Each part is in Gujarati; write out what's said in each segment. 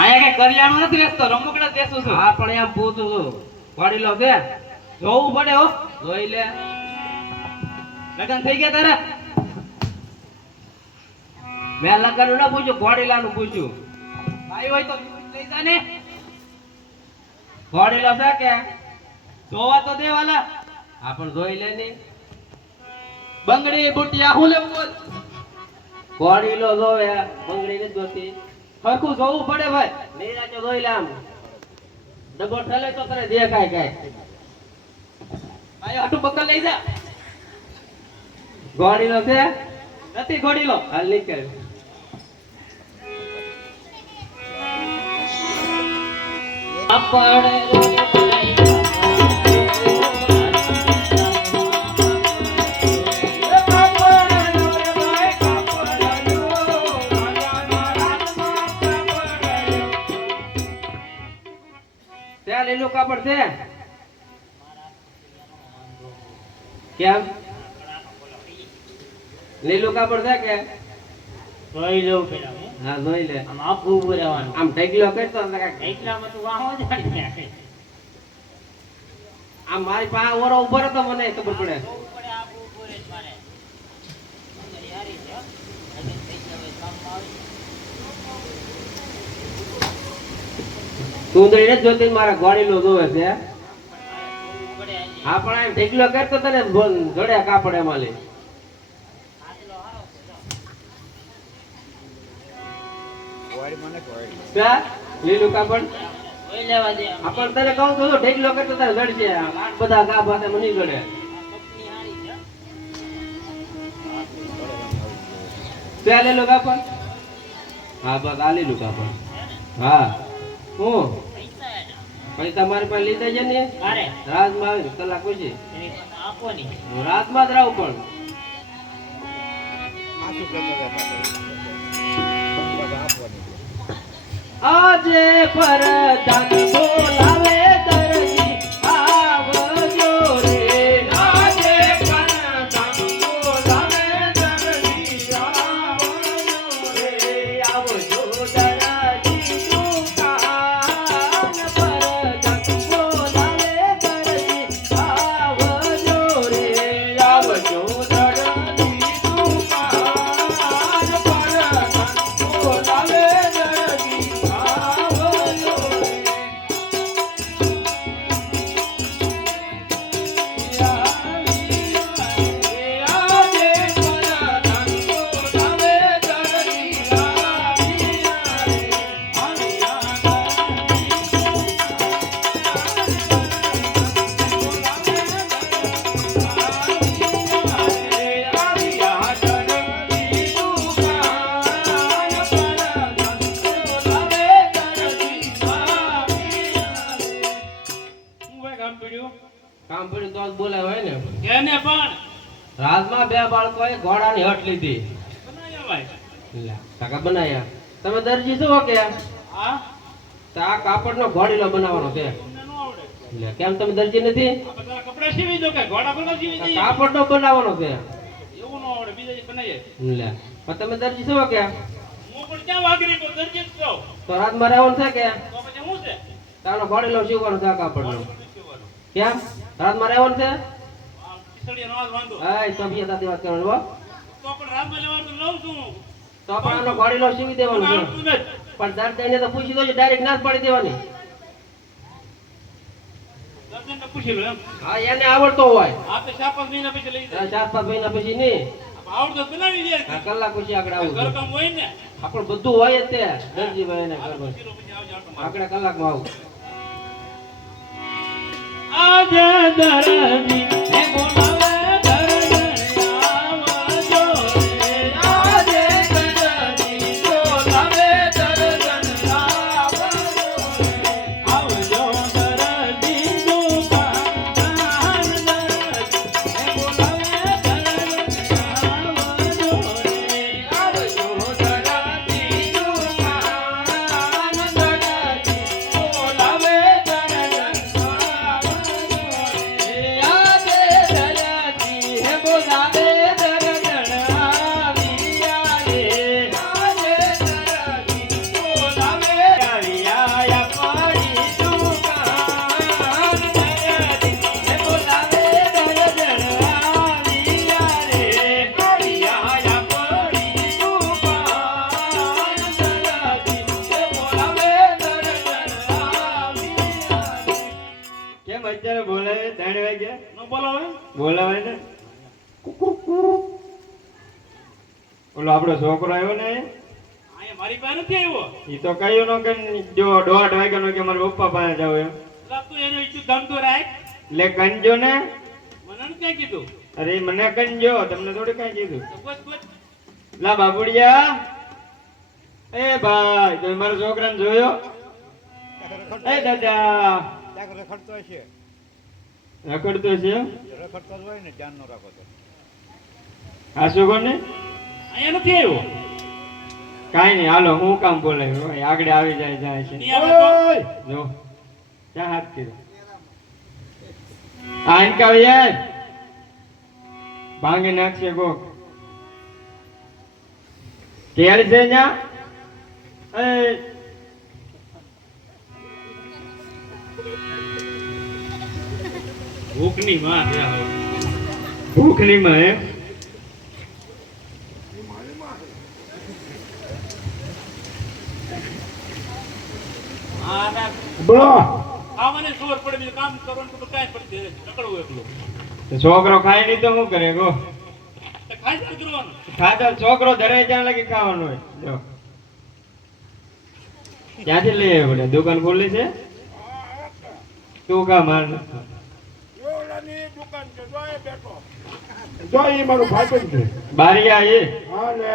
આયા કે કરિયાણું નથી વેચતો, રમકડા જ વેચું છું. હા પણ એમ પૂછું છું વાડી લો છે જોવું પડે હો. જોઈ લે. લગન થઈ ગયા તારા? મેં લગન ના પૂછ્યું ઘોડીલાનું પૂછ્યું. ભાઈ હોય તો લઈ જા ને. ઘોડીલો છે કે જોવા તો દે વાલા. હા પણ જોઈ લે ની. બંગડી બુટિયા હું લેવું બોલ. ઘોડીલો જોવે બંગડી નથી જોતી. હરખું જોવું પડે ભાઈ. નીરાજો જોઈ લે આમ ડબો ઠલે તો તને દેખાય કાય. ભાઈ આટું બકલ લઈ જા. ઘોડીલો છે નથી ઘોડીલો. હાલ નીકળ. ત્યાં લીલું કાપડ છે કેમ લીલું કાપડ છે કે જોઈ લઉં પેલા હા જોઈ લે. આમ આખું ઉભું રહેવાનું. આમ ઢગલો કરતો એટલામાં તું વાહો જાડી નાખે. આમ મારી પાસે ઓરો ઉભો રહેતો મને ખબર પડે. બહુ પડે આખું ઉભું રહે છે મારે. અંદર યારી છે હો. લગન થઈ ગયા હોય કામમાં આવે. સુંદરી ને જોતી મારા ગોળીલો જોવે છે. બહુ પડે હજી. હા પણ એમ ઢગલો કરતો તને જોડે કાપડ એમાં લે. આટલો હારો છે જો. ક્યાં લીલું કાપડ જોઈ લેવા દે. આ આપણ તને કહું તો ઢગલો કરતો તને જડશે. આટ બધા ગા પાસે મને નહીં જડે. કંપની હારી છે હો. ત્યાં લીલું કાપડ હા બસ આ લીલું કાપડ હા હું પૈસા એના. પૈસા મારી પાસે લીધા છે ને મારે રાજમાં આવે કલાક પછી એની પાસે આપો નહીં. હું રાતમાં જ રહું પણ આજે પરદાન બોલાવે દરજી આવજો રે. આજે પરદાન બોલાવે દરજી આવજો રે. આવજો દરજી દુકાન પરદાન બોલાવે દરજી આવજો રે. આવજો દરજી દુકાન પરદાન બોલાવે દરજી આવજો રે. કામ પડ્યું તો જ બોલાય હોય ને. એને પણ રાજમાં બે બાળકોએ ઘોડાની હટ લીધી. બનાયા ભાઈ. લે, કાકા બનાયા. તમે દરજી છો કે હા તો આ કાપડનો ઘોડીલો બનાવવાનો છે. તમને નો આવડે. લે, કેમ તમે દરજી નથી? આ બધા કપડા સીવી દો કે ઘોડા ઘોડા સીવી આ દઈએ. કાપડનો બનાવવાનો છે. એવું નો આવડે, બીજા જે બનાવીએ. લે, પણ તમે દરજી છો કે હું પણ ક્યાં વાગરી કો દરજી જ છું. તો રાજમાં રહેવાનું છે કે તો પછી હું છે? તારો ઘોડીલો સીવવાનો છે આ કાપડનો. સીવવાનું. કેમ રાજમાં રહેવાનું છે? આ ખીચડીનો આજ વાંધો. એ સભ્યતાથી વાત કરવાની હો. તો પણ રાતમાં જવાનું તો લઉં છું. તો પણ આનો ઘોડીલો સીવી દેવાનો છે. આવડતું નથી. પણ દર્દીને તો પૂછી દો ડાયરેક્ટ ના જ પાડી દેવાની. દર્દનને પૂછી લો એમ. હા એને આવડતો હોય. આ તો 4-5 મહિના પછી લઈ જાય. 4-5 મહિના પછી નહીં. આવડતો તો બનાવી દે. આ કલાક પછી આગળ આવું છું. ઘરકામ હોય ને. આપણું બધું હોય જ તે દરજીભાઈ ને હાલો, ઘરમાં. પછી પછી આવજો આટો મારવા. આગળ કલાકમાં આવું. આજે દરજી હે બોલાવે દરજી આવજો રે. આજે દરજી બોલાવે દરજી આવજો રે. આવજો દરજી દુકાન દરજી હે બોલાવે દરજી આવજો રે. આવજો દરજી દુકાન દરજી બોલાવે દરજી આવજો રે. આજે બિચારો બોલાવે 3 વાગ્યા ન બોલાવે બોલાવે ને ઓલો આપણો છોકરો આવ્યો ને અહીંયા મારી પાસે નથી આવ્યો ઈ તો કયું નો કે જો 1:30 વાગ્યાનો કે મારા પપ્પા પાસે જાવ એમ એટલે તું એનો ઈચ્છું ધમતો રાખ લે કંજો ને મને નથી ક્યાં કીધું અરે મને કંજો તમને થોડી કઈ કીધું તો ગોત ગોત લા બાબુડિયા એ ભાઈ તમે મારા છોકરાને જોયો એ દાદા રખડતો હશે રખડતો છે રખડતો જ હોય ને ધ્યાન નો રાખો તો હાસુ કોને અહીંયા નથી આવ્યો કાઈ નહીં હાલો હું કામ બોલાવ્યો હોય આગળ આવી જાય છે નહીં આવે તો જો ક્યાં હાથ કર્યો આઈન કાવ યાર ભાંગી નાખશે કોક કેળ છે ન્યા એ ભૂખની માં છે આ. ભૂખની માં હે આ ના બોલો ખાવાને ખબર પડે બીજું કામ કરવાનું તો કાંઈ પડતી નકળવું એકલું તો છોકરો ખાય નહીં તો શું કરે ગો તો ખાઈ જ કરવાનું ખાતા છોકરો ધરે ત્યાં લગી ખાવાનું હોય જો ક્યાંથી લઈ આવ્યો બેટા દુકાન ખોલી છે તું કા માર ઓલાની દુકાન છે જો એ બેઠો જો એ મારો ભાઈબંધ છે બારિયા એ હા ને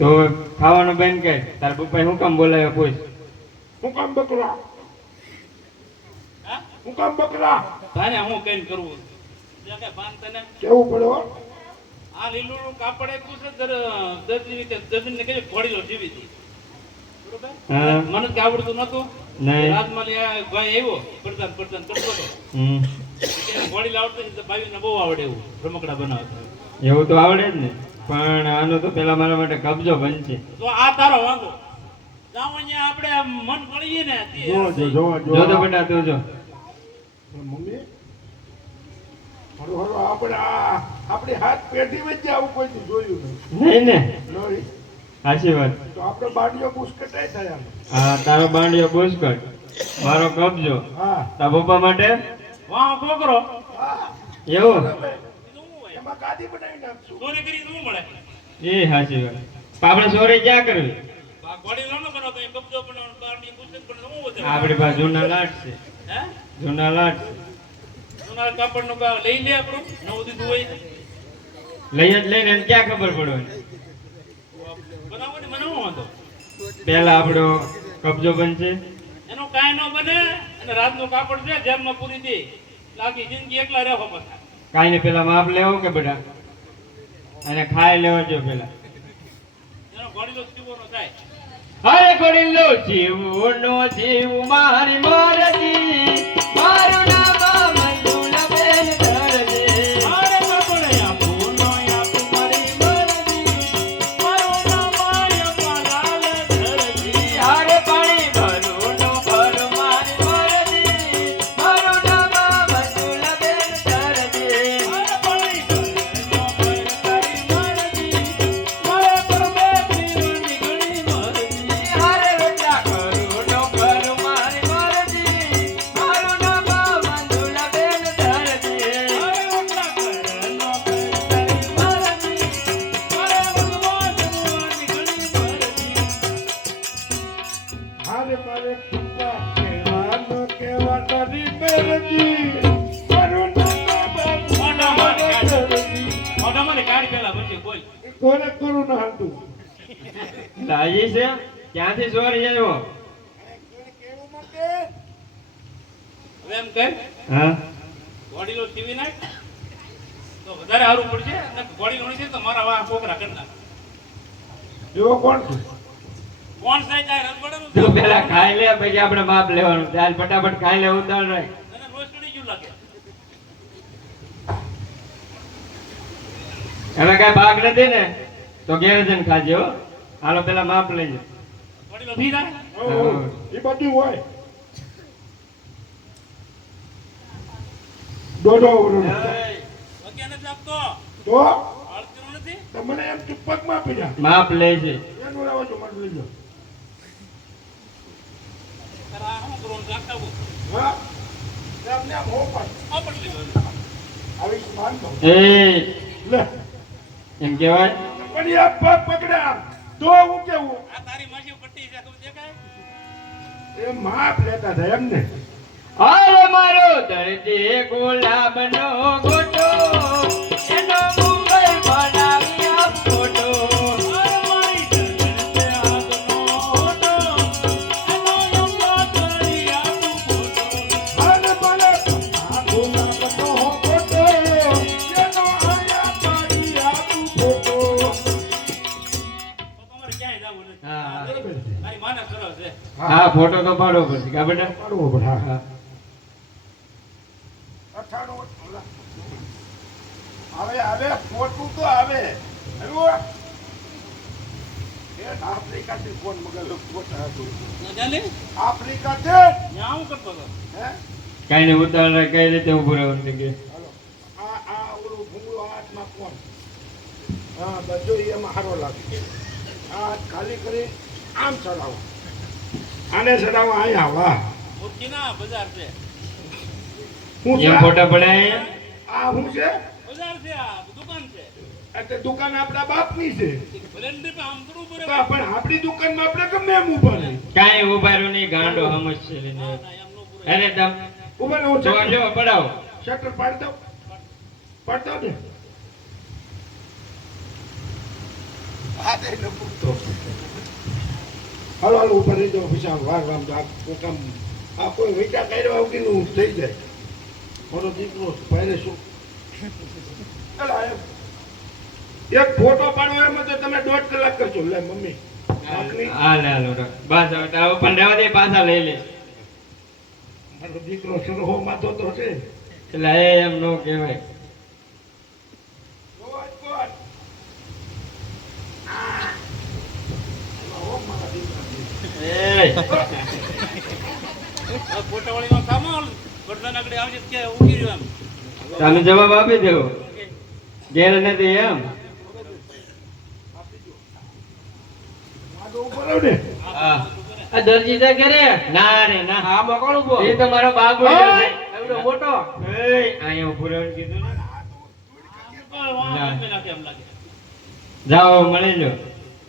તો ખાવાનું બંધ કર તાર પપ્પા શું કામ બોલાવ્યો પૂછ હું કામ બકરા હા હું કામ બકરા તારે હું કઈ કરવું ત્યાં કઈ ભાન તને કેવું પડ્યો આ લીલું કાપડ આપ્યું છે દર્દીને કઈ ઘોડીલો જીવી હતી બરોબર હા. મને કે આવડતું નતું નહીં રાજમાં ભાઈ આવ્યો પડતાન કરતો હતો હમ. કે ઘોડી લાવડતો તો ભાઈને બહુ આવડે એવું રમકડા બનાવતા એવું તો આવડે જ ને પણ આનો તો પેલા મારા માટે કબજો બનશે તો આ તારો વાંધો જાવ અહીંયા આપણે આમ મન પડીએ ને તે જો જો તો બેટા તું જો મમ્મી હરો હરો આપણે હાથ પેઢી વચ્ચે આવું કોઈ જોયું નહીં ને નહીં સાચી વાત તો આપણે બાડીઓ પુષ્કટાઈ થયા હા તારો બાંડિયો પુષ્કળ મારો કબજો હા તારા પપ્પા માટે વાહ છોકરો હા એવું એમાં ગાદી બનાવી નાખશું ચોરી કરી શું મળે એ સાચી વાત આપણે સોરી ક્યાં કરવી આ ઘોડી લાવનો બનાવતો એ કબજો બનાવવાનો બારની પુસ્તક બનાવતો શું વધે આપણી પાસે જૂના લાટ છે હે જૂના લાટ સોનાર કાપડનો લઈ લે આપણું નવું દીધું હોય લઈ જ લઈને એને ક્યાં ખબર પડવાની બનાવો ને મને શું વાંધો પેલા આપણો કબજો બનશે એનો કાંઈ ન બને અને રાતનું કાપડ છે જેમમાં પૂરી દે લાગી જિંદગી એકલા રહેવો પછી કાંઈ ને પેલા માપ લેવો કે બેટા અને ખાઈ લેવો જો પેલા એનો ઘોડીલો જીવોનો થાય અરે ગોરીલો જીવનો જીવ મારી મોરજી મારું નામ મંજુલાબેન ધરજે મારે કપડે આપું નો આપું મારી મરજી મારું નામ પાલાલ ધરજી હારે પાણી ભરું નો ભરું મારી મોરજી મારું નામ મંજુલાબેન ધરજે મારે પડી નો પર તારી મરજી મારે પરમે જીવની ઘણી મરજી હારે રોટલા કરું નો ભરું મારી મોરજી મારું નામ મંજુલાબેન ધરજે મારે ઓટલા કરે નો પર તારી મરજી મારે ભગવાન જીવની ઘણી મરજી મારે મારે પિતા કહેવાનો કેવા તારી મેરજી મારું નામ મોઢામાં બાબુ મોઢામાં કાઢી પેલા પછી બોલ કોને કરું ના હાલતું લાજી છે ક્યાંથી ચોરી આવ્યો કેવું માંગે હવે એમ કર હા ઘોડીલો ટીવી નાખ તો વધારે સારું પડશે અને ઘોડી લોણી છે તો મારા વાહ છોકરા કરી નાખ જો કોણ છે કોણ સાહેબ આ રંગવડાનું તું પેલા ખાઈ લે પછી આપણે માપ લેવાનું ચાલ ફટાફટ ખાઈ લે ઉતાર રાખ તને રોજ ચડી ગયું લાગે હવે કઈ ભાગ નથી ને તો ઘેર જઈને ખાજે હો હાલો પેલા માપ લઈ ઘોડીલો થઈ જાય એ બધું હોય દોડો અત્યારે નથી આપતો તો અડતીનું નથી તમને એમ ચુપ્પકમાં પીડા માપ લે છે એનું રહેવા જો મને લઈ જાઓ તારા શું કરવાનું રાખતા આવું હા એમને આમ હોપાય. આ પટલી આવી માનતો એ લે એમ કહેવાય પણ એ પગ પકડે આમ તો હું કેવું આ તારી માસી પટ્ટી છે ખબર દેખાય એ માપ લેતા હતા એમને હાલ મારો દર્દી ગુલાબનો ગોટો એનો મુંબઈ બનાવી આપ ફોટો અરે મારી જગત હાથનો હોટો એનો યંગો કરી આપું ફોટો હાલ મને આખો નાખતો ફોટો એનો આયા પાડી આપું ફોટો તો તમારે ક્યાંય જવું નથી હા બરાબર છે તારી માને સરસ છે હા ફોટો તો પાડવો પડશે કા બેટા પાડવો પડે હા હા 98 આવે ફોટું તો આવે આવ્યું એ આફ્રિકાથી ફોન મગેલો ફોટા હતું ન જાને આફ્રિકાથી ત્યાં આવું કરતો હતો હે કઈ ને ઉતાર કઈ રીતે ઉભું રહેવાનું કે હાલો આ ઓલું ભૂંગળું હાથમાં કોણ હા બધું એમાં સારો લાગે આ હાથ ખાલી કરી આમ ચડાવો આને ચડાવો અહીંયા વાહ મૂર્તિ ના બજાર છે હું છે એમ ફોટા પડાય આ હું છે બજાર છે આ દુકાન છે એટલે દુકાન આપણા બાપની છે ભલે ને પણ આમ થોડું તો બરાબર પણ આપણી દુકાનમાં આપણે ગમે એમ ઉભા રહી કાઈ ઉભા રહ્યો નહીં ગાંડો હમજ છે લઈને ના એમ નો પૂરો અરે તમ ઉભા રહો જો જો પડાવો શટર પાડી દો ને આ દે ને પૂરતો હાલો હાલો ઉપર રહી જાઓ વિશાળ વાર વામ તો આ કોકામ આ કોઈ વિચાર કર્યો વગરનું થઈ જાય મારો દીકરો પહેલે શું અલા, એક ફોટો પાડવો એમાં તો તમે 1.5 કલાક કરશો લે મમ્મી બાપની હાલ હાલો બસ હવે તાવ પણ રહેવા દે પાછા લઈ લે મારો દીકરો સરહો માથો તો છે એટલે એ એમ નો કહેવાય જોવા જ કોણ? આ. ઓ મારા દીકરા. એ આ ફોટા વાળી નો કામ ગરદન આગળ આવજે કે ઉગી રહ્યો એમ તમે જવાબ આપી દેવો ઘેર નથી એમ માથો ઉપર આવ ને હા આ દરજી જા ઘરે ના રે ના હા મકોણ ઉભો એ તો મારો બાબુ છે એવડો મોટો એ અહીંયા ઉભો રહેવાનું કીધું ને વાહ નાખે એમ લાગે જાઓ મળી લો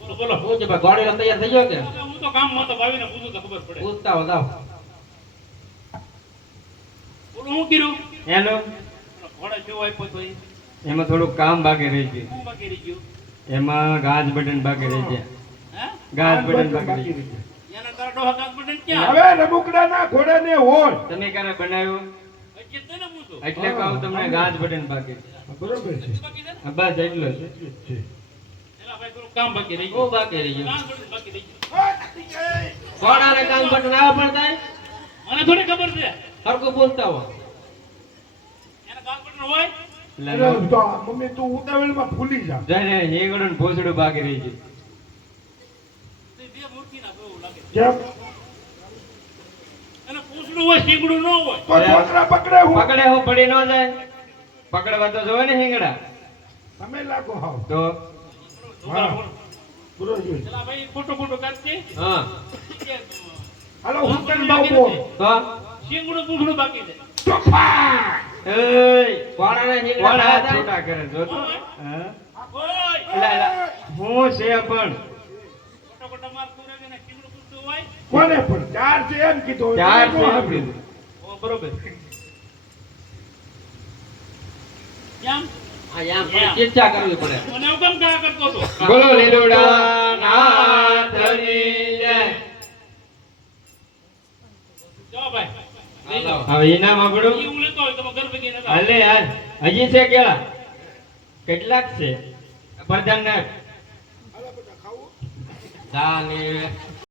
બોલો બોલો હું છે ભાઈ ગોળીનો તૈયાર થઈ ગયો કે હું તો કામ માં તો ભાવીને પૂછું તો ખબર પડે પૂછતા હો જાઓ બોલો હું કર્યું એનું ઘોડા જેવો આપ્યો તો એમાં થોડું કામ બાકી રહી ગયું હું બાકી રહી ગયું એમાં ગાજ બટન બાકી રહી ગયા હે ગાજ બટન બાકી રહી ગયા એના તારા ડોહા કામ બટન ક્યાં હવે રમુકડા ના ઘોડે ને હોય તમે ક્યારે બનાવ્યું હજી તને પૂછું એટલે કહું તમને ગાજ બટન બાકી છે. બરોબર છે બાકી છે હા, બસ એટલો છે છે. એલા ભાઈ થોડું કામ બાકી રહી બહુ ગયું બાકી રહી ગયું કામ બટન બાકી રહી ગયું ઘોડાને કાન બટન આવવા પડતા મને થોડી ખબર છે હરકો બોલતા હો એના કામ બટન હોય એટલે અરે તો આ મમ્મી તું ઉતાવળમાં ભૂલી જા જઈને હેગડું ને ભોસડું બાકી રહી ગયું તે બે મૂર્તિ ના બહુ લાગે કેમ અને પૂછડું હોય શીંગડું ન હોય તો છોકરા પકડે હું પકડે હું પડી ન જાય પકડવા તો જોવે ને હિંગડા તમે લાગો હાવ તો હા બરોબર છે. એલા ભાઈ ફોટો ફોટો કાઢતી હા હાલો હું તને બાવ બોલ તો શીંગડું પૂછડું બાકી છે એય ઘોડાને કોણ હિંગડા હાથ ખાતા છૂટા કરે જો તો હા ઓય એલા, એલા, હું છે પણ ફોટો ફોટો મારતું રહે ને શીંગડું પૂછડું હોય કોને પણ ચાર છે એમ કીધું ચાર છે તમે એમ ન કીધું. ઓ બરોબર કેમ આ યામ થોડી ચર્ચા કરવી પડે મને હું કેમ કા કરતો હતો બોલો લીલુડા નાથની જય. જાઓ ભાઈ લઈ જાઓ હવે ઇનામ આપણું ઈ હું લેતો હોય તમે ઘર ભેગી નતા હાલે હાલ હજી છે કેળા કેટલાક છે પ્રધાન હાલો બેટા ખાવું દાળ ને